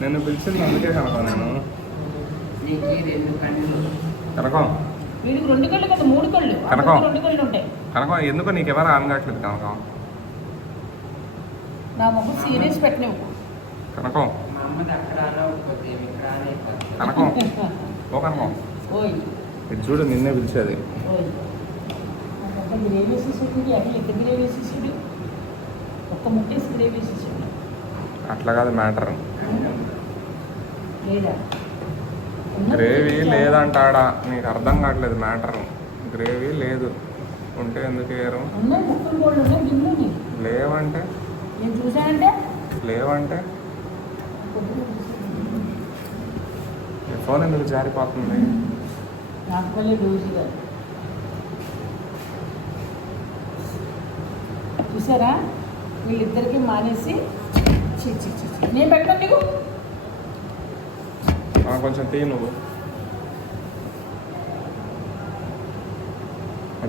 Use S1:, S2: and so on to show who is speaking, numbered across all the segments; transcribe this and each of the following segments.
S1: నేను పిలిచింది అందుకే కనుక నేను కనకం.
S2: వీడికి రెండు కళ్ళు కదా మూడు కళ్ళు.
S1: కనకం.
S2: రెండు కళ్ళు ఉంటాయి.
S1: కనకం ఎందుకు నీకు ఎవరు ఆనగట్లేదు కనకం?
S2: నా మొహం సీరియస్ పెట్టినవు
S1: కనకం. కనకం. ఓ కనకం.
S2: ఓయ్.
S1: ఇది చూడు నిన్నే పిలిచేది.
S2: వేసేసాడు అవి ఎంత గ్రేవ్ వేసేసాడు ఒక్క ముట్టేసి గ్రేవ్ వేసేసాడు
S1: అట్లా కాదు మ్యాటర్.
S2: లేదా?
S1: గ్రేవీ? లేదంటాడా? నీకు అర్థం కావట్లేదు మ్యాటర్. గ్రేవీ లేదు. ఉంటే ఎందుకు
S2: గిన్నెని
S1: లేవంటే? లేవంటే? ఫోన్ ఎందుకు జారిపోతుంది?
S2: నాకు చూసారా? వీళ్ళిద్దరికి మానేసి. నేను పెడతాను నీకు.
S1: కొంచెం తీ నువ్వు.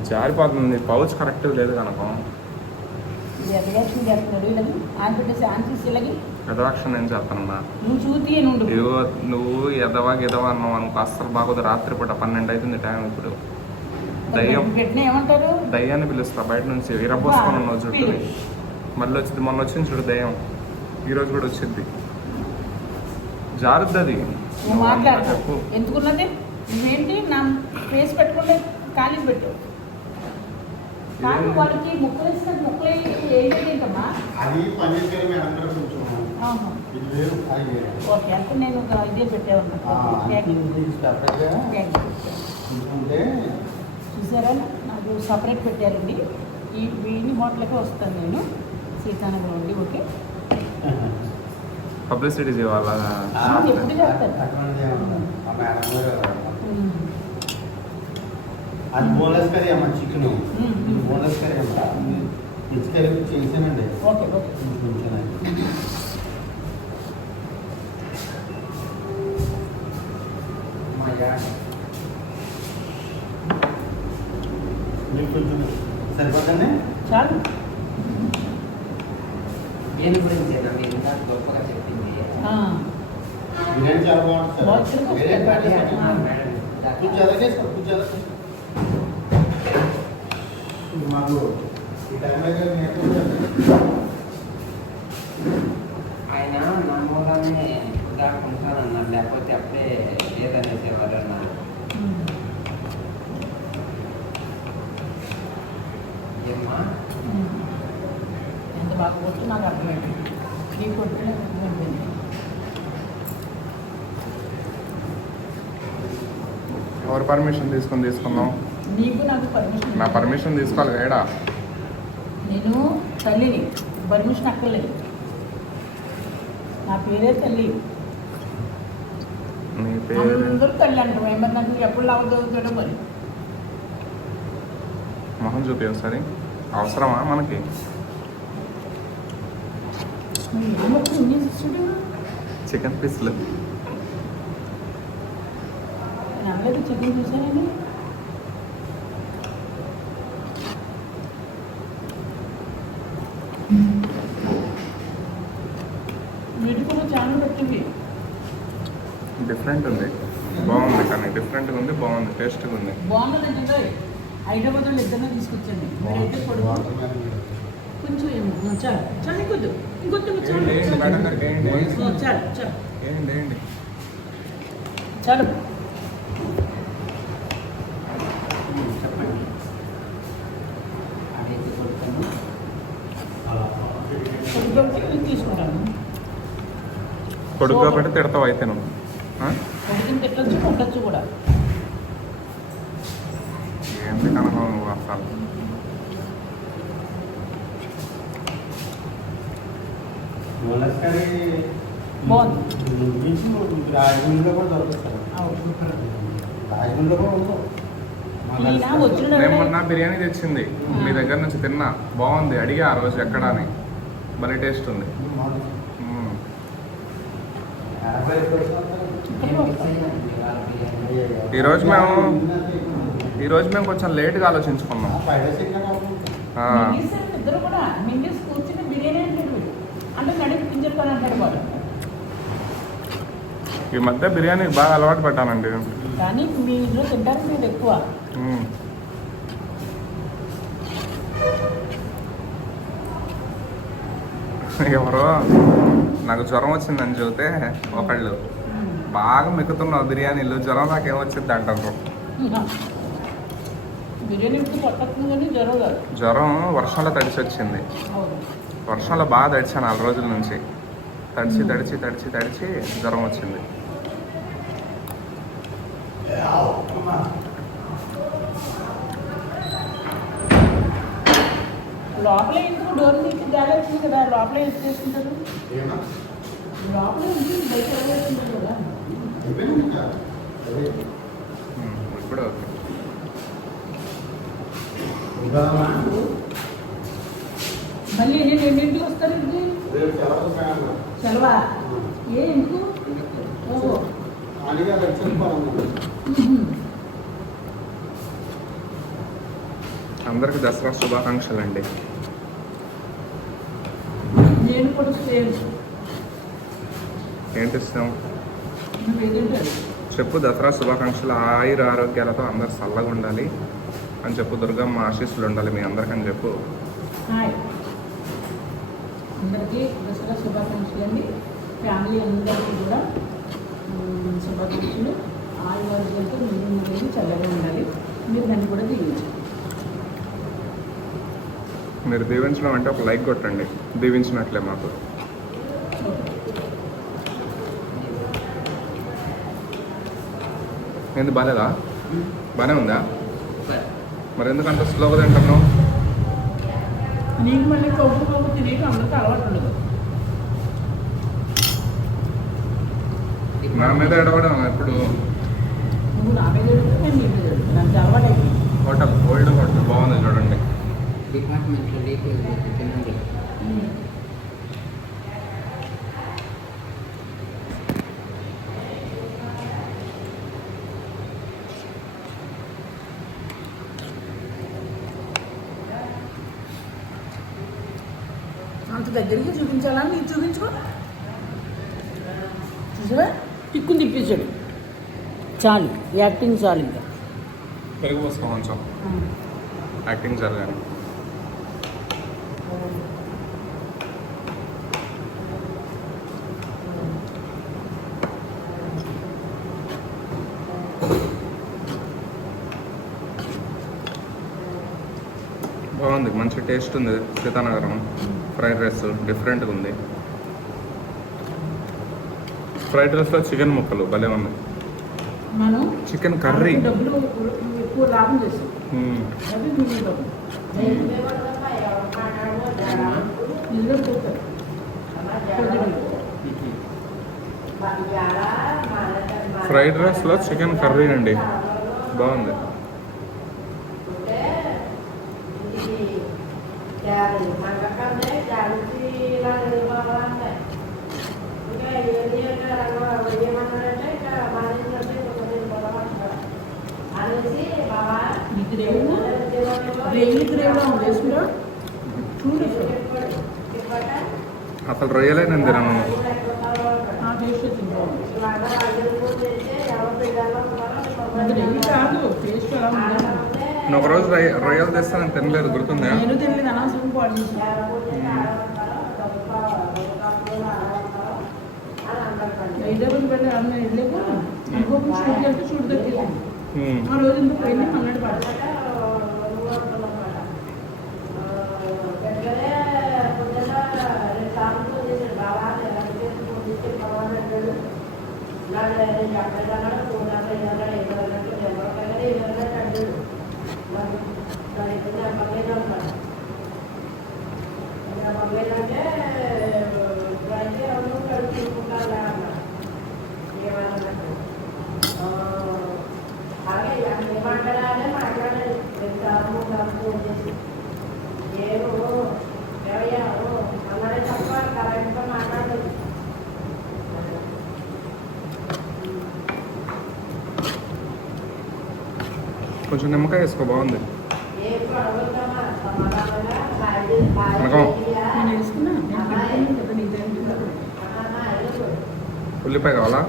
S1: జారిపోతుంది. పౌచ్ కరెక్ట్ లేదు కనుక. ఏం
S2: నువ్వు
S1: ఎదవా గిదవా అన్నావు అనుకో అస్సలు బాగోదు. రాత్రిపూట పన్నెండు అవుతుంది టైం ఇప్పుడు. దయ్యం.
S2: పెట్టిన ఏమంటారు?
S1: దయ్యాన్ని పిలుస్తా బయట నుంచి. ఇరపోసుకొని ఉన్నావు చుట్టూ మళ్ళీ వచ్చింది మొన్న వచ్చింది చూడు దయ్యం. ఈరోజు కూడా వచ్చింది. జారుద్ది అది చెప్పు.
S2: ఎందుకున్నది? నువ్వేంటి? నా ఫేస్ పెట్టుకుంటే ఖాళీ పెట్టు. కానీ వాళ్ళకి ముక్కలు ఇస్తున్నది ముక్కలు ఏంటి ఏంటమ్మా?
S3: అది కర్రీ మేడం కొంచెం
S2: ఓకే అంటే నేను ఇదే పెట్టేవాడిని. చూసారా? నాకు సపరేట్ పెట్టారండి. ఈ వీని హోటల్కే వస్తాను నేను. సీతానగర్ ఉండి ఓకే?
S1: పబ్లిసిటీ చేయాల
S2: ఎప్పుడు
S3: అది బోనస్ కర్రీ అమ్మ చికెన్. బోనస్ కర్రీ అమ్మ. వెజ్ కర్రీ చేసానండి.
S2: ఓకే ఓకే
S3: కొంచెం
S4: మా యాడ
S3: కొంచెం సరిపోతుందండి
S2: చాలు.
S4: దేని గురించి గొప్పగా చెప్పింది.
S3: బిర్యానీ చాలా బాగుంటుంది
S4: ఇందాక.
S3: కొంచెం ఎదగేసుకో కొంచెం ఎదగేసుకో. మాకు ఈ టైంలో
S4: ఆయన లేకపోతే అప్పుడే లేదనేసేవారు అన్నారు
S2: ఎంత బాగా కొట్టు నాకు అర్థమైంది. నీ కొట్టిన అర్థమైంది.
S1: ఎవరు పర్మిషన్ తీసుకొని తీసుకుందాం?
S2: నీకు నాకు పర్మిషన్
S1: నా పర్మిషన్ తీసుకోవాలి వేడా?
S2: నేను తల్లిని పర్మిషన్ అక్కర్లేదు. నా పేరే తల్లి.
S1: నీ పేరు?
S2: తల్లి అంటారు. ఏమన్నా నాకు ఎప్పుడు లావదవుతాడో మరి?
S1: మొహం చూపి ఒకసారి అవసరమా మనకి? చికెన్ పీస్లు.
S2: చికెన్ వీటి కూడా చాలా
S1: డిఫరెంట్ ఉంది బాగుంది కానీ డిఫరెంట్గా ఉంది. బాగుంది టేస్ట్గా ఉంది
S2: హైదరాబాద్ వాళ్ళు ఇద్దరు తీసుకొచ్చండి మీరైతే పడుకో కొంచెం ఏమో. చాలు. చాలు ఇంకొద్దు. ఇంకొద్దు చాలు. చాలు. చాలు కొడుకు
S1: కొడుకు పెట్టి తిడతావు అయితే నువ్వు?
S2: కొడుకుని తిట్టచ్చు కొట్టచ్చు కూడా
S1: ఏంటి
S3: రాజమండ్రిలో కూడా. రాజమండ్రిలో కూడా
S1: నేను మొన్న బిర్యానీ తెచ్చింది. మీ దగ్గర నుంచి తిన్నా. బాగుంది. అడిగా ఆ రోజు ఎక్కడ అని. భలే టేస్ట్ ఉంది. మ్మ్. ఈ రోజు మేము ఈ రోజు మేము కొంచెం లేట్గా ఆలోచించుకున్నాం. ఈ మధ్య బిర్యానీ బాగా అలవాటు పడ్డానండి.
S2: కానీ మీ ఇంట్లో తింటారు మీరు ఎక్కువ.
S1: మ్మ్. ఎవరో నాకు జ్వరం వచ్చిందని చెబితే ఒకళ్ళు బాగా మెక్కుతున్నావు బిర్యానీలు జ్వరం నాకు ఏమొచ్చింది అంటారు
S2: బిర్యానీ ఇప్పుడు కొట్టకుండా కానీ జ్వరం
S1: వర్షంలో తడిచి వచ్చింది.
S2: అవును.
S1: వర్షంలో బాగా తడిచాను నాలుగు రోజుల నుంచి. తడిచి తడిచి తడిచి తడిచి జ్వరం వచ్చింది.
S2: లోపల ఎందుకు డోర్ తీసి గాలి వచ్చింది కదా లోపల ఎందుకు చేసుకుంటారు లోపల ఉంది బయట కదా
S1: మ్మ్. ఇప్పుడు ఓకే
S2: మళ్ళీ నేను ఎన్నింటికి వస్తారు ఇంటికి? సెలవా ఏ ఎందుకు? ఓహో. మ్మ్.
S1: అందరికి దసరా శుభాకాంక్షలు అండి
S2: నేను కూడా సేమ్.
S1: ఏంటి ఇష్టం చెప్పు దసరా శుభాకాంక్షలు. ఆయుర ఆరోగ్యాలతో అందరు చల్లగా ఉండాలి. అని చెప్పు దుర్గమ్మ ఆశీస్సులు ఉండాలి మీ అందరికని చెప్పు.
S2: హాయ్. అందరికీ దసరా శుభాకాంక్షలు అండి. ఫ్యామిలీ అందరికీ కూడా శుభాకాంక్షలు. మీరు మీరు చల్లగా ఉండాలి. మీరు దాన్ని కూడా దీవించండి.
S1: మీరు దీవించడం అంటే ఒక లైక్ కొట్టండి. దీవించినట్లే మాకు. ఏంది బాగాలేదా? బాగానే ఉందా? మరి ఎందుకు అంత స్లోగా తింటున్నావు?
S2: నీకు మళ్ళీ కొవ్వు కొవ్వు తినేకి అందరికీ అలవాటు ఉండదు.
S1: నా మీద ఎడవడం ఎప్పుడు?
S2: నువ్వు నా మీద ఎడుగుతావు, నేను నీ మీద ఎడుగుతాను. నాకు అలవాటు అయిపోయింది.
S1: హోటల్ ఓల్డ్ హోటల్ బాగుంది చూడండి.
S4: డిపార్ట్మెంట్లో తినండి.
S2: అంత దగ్గరికి చూపించాలా నీకు చూపించుకో. చూసావా? టిక్కుని తిప్పించాడు. చాలు యాక్టింగ్ చాలు ఇంకా.
S1: పెరుగు యాక్టింగ్ జరగాలి బాగుంది. మంచి టేస్ట్ ఉంది. సీతానగరం ఫ్రైడ్ రైస్ డిఫరెంట్గా ఉంది. ఫ్రైడ్ రైస్లో చికెన్ ముక్కలు భలే ఉన్నాయి. Chicken curry. ఫ్రైడ్ రైస్లో చికెన్ కర్రీ అండి. బాగుంది.
S2: ఈ గ్రేవీలో గ్రేవీ గ్రేవీలో ఉంది వేసుకురా చూడు
S1: అసలు రొయ్యలే నేను తినను
S2: ఆ టేస్ట్ వచ్చింది బాగుంది అది గ్రేవీ కాదు టేస్ట్ ఎలా ఉందా
S1: నేను ఒక రోజు రొయ్య రొయ్యలు తెస్తే నేను తినలేదు గుర్తుందా
S2: నేను తెలియదు అనవసరం పాడు చేశాను హైదరాబాద్ వెళ్ళి అన్న వెళ్ళాక ఇంకొక షూట్ వెళ్తే షూట్ దొరికింది
S1: మ్మ్.
S2: ఆ రోజు ఇంత పోయింది అన్నాడు పాడు
S1: కొంచెం నిమ్మకాయ వేసుకో బాగుంది.
S5: ఏ పడవద్దమ్మా సమాధానంగా సాయి
S1: అనకం
S2: నేను వేసుకున్నా నేను పెట్టుకున్నాను కదా నీ దాంట్లో
S1: ఉల్లిపాయ కావాలా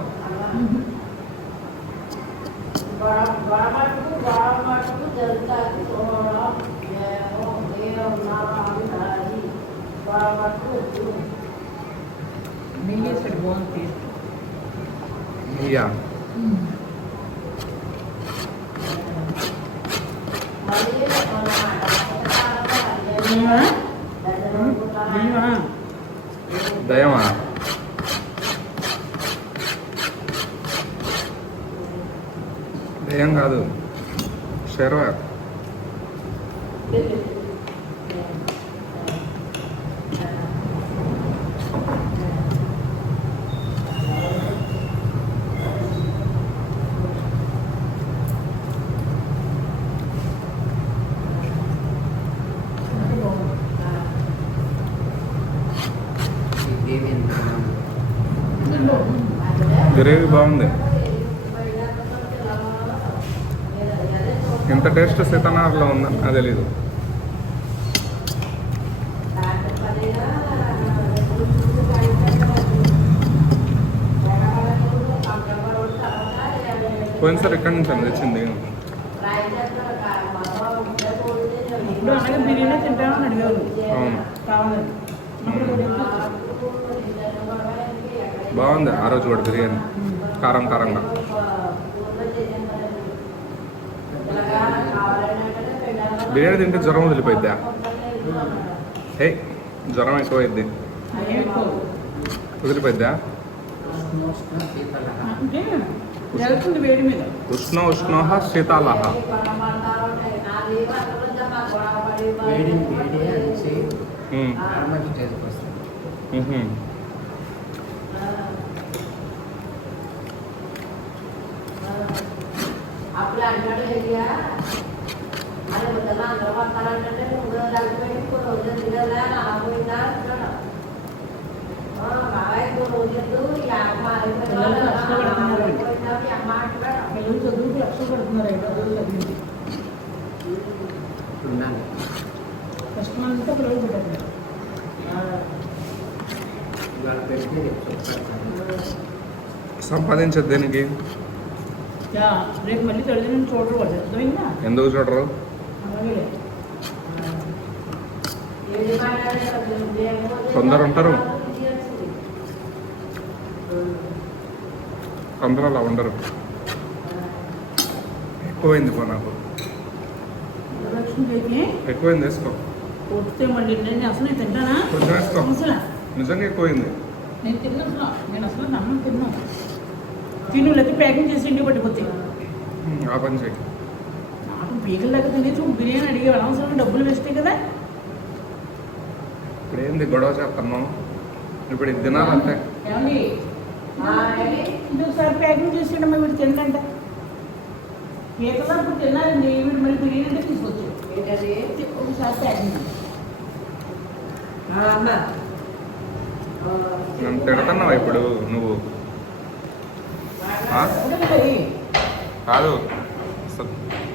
S2: నెయ్యి వేసాడు బాగుంది టేస్ట్
S1: ఇయ్యా
S2: నెయ్యమా? నెయ్యమా?
S1: దయమా? దయం కాదు.
S4: శర్వా. గ్రేవీ
S1: బాగుంది. ఎంత టేస్ట్ సీతనార్లో ఉందని నాకు తెలీదు. పోయినసారి ఎక్కడి నుంచి అండి తెచ్చింది? అవును
S2: కావాలని అప్పుడు కూడా ఎప్పుడు
S1: బాగుంది ఆ రోజు కూడా బిర్యానీ. కారం కారంగా. బిర్యానీ తింటే జ్వరం వదిలిపోయిద్దా? హే జ్వరం ఎక్కువైద్ది. వదిలిపోయిద్దా?
S4: శీతల
S1: ఉష్ణ ఉష్ణోహ శీతాలహ.
S4: వేడి వేడి అనిసి
S1: ఉమ్,
S4: నార్మల్
S5: అంటాడు అందరూ వస్తానంటే ముందు దానిపై ఇప్పుడు రోజు తినదా పోయిందా బాబాయ్ ఇప్పుడు ఈ అమ్మ
S2: పిల్లలు
S5: ఈ అమ్మ అంటాడు
S2: పిల్లలు చదువుకు లక్ష పడుతున్నారు ఐదు రోజులు చదివింది పిల్లలు పెట్టారు
S4: రేపు
S2: మళ్ళీ తల్లిదండ్రులు చూడరు వాళ్ళు. అర్థమైందా?
S1: ఎందుకు చూడరు? కొందరు ఉంటారు. అందరూ అలా ఉండరు. ఎక్కువైంది పో నాకు. ఎక్కువైంది వేసుకో.
S2: కొడితే మళ్ళీ నేను అసలు తింటానా?
S1: కొంచెం వేసుకో నిజంగా ఎక్కువైంది.
S2: నేను తిన్నా నేను అసలు అన్నం తిన్నాను. తిను లేకపోతే ప్యాకింగ్ చేసి ఇంటికి
S1: ఉమ్, ఆ పని
S2: నాకు పీకల దగ్గర తినేసి బిర్యానీ అడిగే అనవసరం డబ్బులు వేస్తే కదా.
S1: ఇప్పుడు ఏంది గొడవ చేస్తున్నావు? ఇప్పుడు ఇది తినాలంటే.
S2: ఒకసారి ప్యాకింగ్ చేసి వీడు తినంట పీకల అప్పుడు తిన్నారండి వీడు మళ్ళీ బిర్యానీ అంటే తీసుకొచ్చు ఒకసారి ప్యాకింగ్
S1: నన్ను తిడుతున్నావా ఇప్పుడు నువ్వు? కాదు. అసలు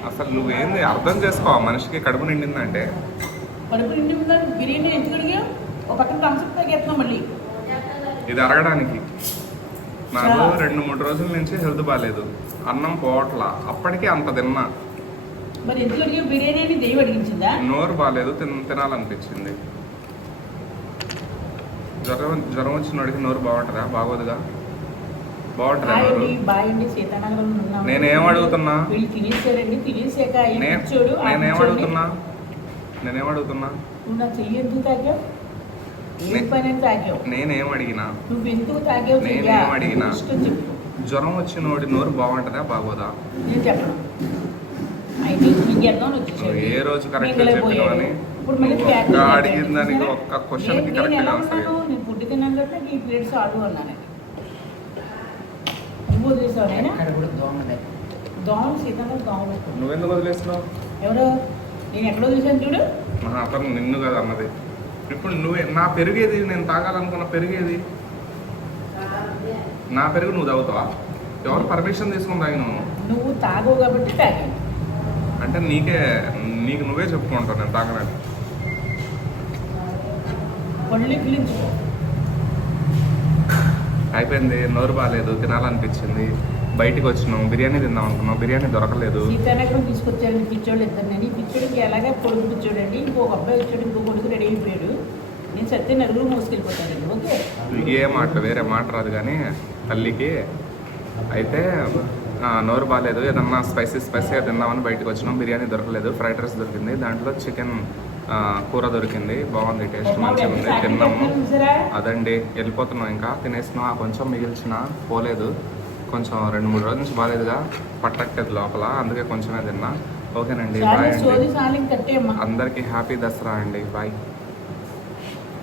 S1: అసలు నువ్వేంది? అర్థం చేసుకో ఆ మనిషికి కడుపు నిండిందంటే.
S2: కడుపు నిండి ఉన్నారు బిర్యానీ ఎందుకు అడిగా? ఒక పక్కన థమ్స్అప్ తాగేస్తున్నాం మళ్ళీ?
S1: ఇది అరగడానికి. నాకు రెండు మూడు రోజుల నుంచి హెల్త్ బాగాలేదు అన్నం పోవట్లా. అప్పటికే అంత తిన్నా.
S2: మరి ఎందుకు అడిగా? బిర్యానీ అడిగించిందా?
S1: నోరు బాగాలేదు తిన తినాలనిపించింది. జ్వరం జ్వరం వచ్చినోడికి నోరు బాగుంటుందా? బాగోదుగా? బాగుంటుందా నేనేం అడుగుతున్నా? నేనేం అడుగుతున్నా? నేనేం అడుగుతున్నా? అడిగినా? నేనేం జ్వరం వచ్చినోడి నోరు బాగుంటుందా బాగోదా? ఏ రోజు కరెక్ట్. చెప్పినావని ఒక్క. అడిగిన దానికి? ఒక్క క్వశ్చన్కి కరెక్ట్గా
S2: ఎలా
S1: ఆన్సర్
S2: ఉన్నాను? నేను ఫుడ్ తిన్నాను కాబట్టి నీ ప్లేట్స్ ఆడు అన్నాను నువ్వు వదిలేసావు నాయనా
S4: అక్కడ కూడా దోమలే
S2: దోమలు సీతానగరం దోమలు.
S1: నువ్వెందుకు వదిలేసినావు
S2: ఎవరు? నేను ఎక్కడో చూసాను చూడు.
S1: ఆహా, అతను నిన్ను కదా అన్నది. ఇప్పుడు నువ్వే నా పెరిగేది నేను తాగాలనుకున్న పెరిగేది? నా పెరుగు నువ్వు తాగుతావా? ఎవరు పర్మిషన్ తీసుకుని తాగినావు నువ్వు?
S2: నువ్వు తాగవు కాబట్టి తాగాను.
S1: అంటే నీకే నీకు నువ్వే చెప్పుకుంటావు నేను తాగనని.
S2: పళ్ళు ఇక్కిలించుకో
S1: అయిపోయింది నోరు బాగాలేదు తినాలనిపించింది. బయటికి వచ్చినాం బిర్యానీ తిందాం అనుకున్నాం బిర్యానీ దొరకలేదు.
S2: సీతానగరం తీసుకొచ్చారండి పిచ్చోళ్ళు ఇద్దరిని పిచ్చోడికి ఎలాగే కొడుకు పిచ్చోడండి ఇంకొక అబ్బాయి వచ్చాడు ఇంకో కొడుకు రెడీ అయిపోయాడు. నేను సత్య నలుగురు మోసుకెళ్ళిపోతానండి ఓకే?
S1: ఏ మాట వేరే మాట రాదు కానీ తల్లికి. అయితే నోరు బాగాలేదు ఏదన్నా స్పైసీ స్పైసీగా తిందామని బయటకు వచ్చినాం బిర్యానీ దొరకలేదు ఫ్రైడ్ రైస్ దొరికింది. దాంట్లో చికెన్ కూర దొరికింది. బాగుంది టేస్ట్ మంచిగా ఉంది. తిన్నాము. అదండి వెళ్ళిపోతున్నాం ఇంకా. తినేసినాం కొంచెం మిగిల్చిన పోలేదు. కొంచెం రెండు మూడు రోజుల నుంచి బాగాలేదుగా పట్టట్లేదు లోపల అందుకే కొంచెమే తిన్నా. ఓకేనండి బాయ్ అండి. అందరికీ హ్యాపీ దసరా అండి. బాయ్.